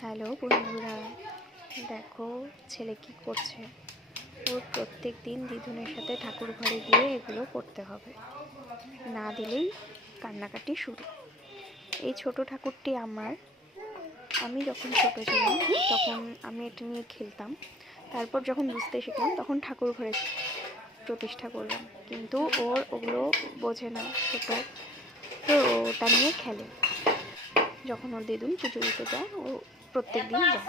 Hello বন্ধুরা, দেখো ছেলে কি করছে। ওর প্রত্যেক দিন দিদুনের সাথে ঠাকুর ঘরে গিয়ে এগুলো করতে হবে, না দিলেই কান্নাকাটি শুরু। এই ছোট ঠাকুরটি আমি যখন ছোট ছিলাম তখন আমি এটা নিয়ে খেলতাম। তারপর যখন বুঝতে শিখলাম তখন ঠাকুর ঘরে প্রতিষ্ঠা করলাম, কিন্তু ওর ওগুলো বোঝে না, ছোট তো ওটা নিয়ে খেলে। যখন ওর দিদুন পুজো দিতে যায় ও প্রত্যেক দিন যায়।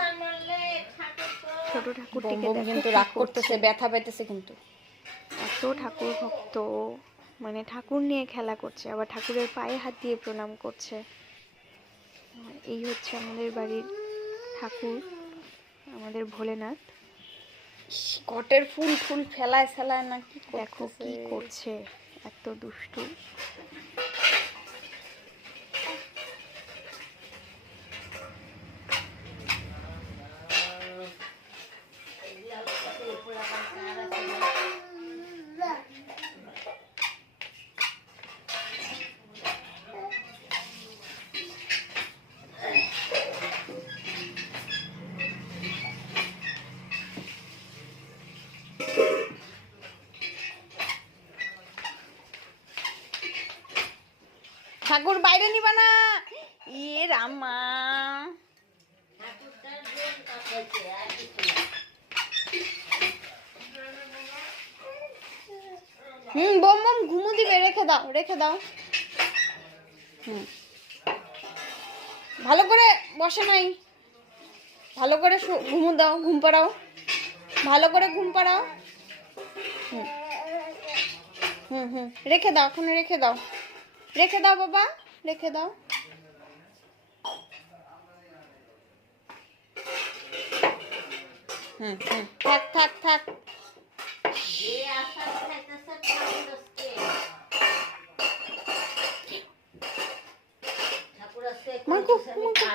ছোট ঠাকুরটিকে দেখো কিন্তু রাগ করতেছে, ব্যথা পাইতেছে, কিন্তু এত ঠাকুর ভক্ত, মানে ঠাকুর নিয়ে খেলা করছে, আবার ঠাকুরের পায়ে হাত দিয়ে প্রণাম করছে। এই হচ্ছে আমাদের বাড়ির ঠাকুর, আমাদের ভোলেনাথ। ঘটের ফুল ফুল ফেলায় ফেলায় না, কি দেখো কি করছে, এত দুষ্টু। ঠাকুর বাইরে নিবা না, ইয়ে রামা। বম বম ঘুমু দিবে, রেখে দাও রেখে দাও। ভালো করে বসে নাই, ভালো করে ঘুমু দাও, ঘুম পাড়াও, ভালো করে ঘুম পাড়াও। রেখে দাও, এখন রেখে দাও, রেখে দাও বাবা, রেখে দাও। থাক থাক থাক। মাগো মাগো।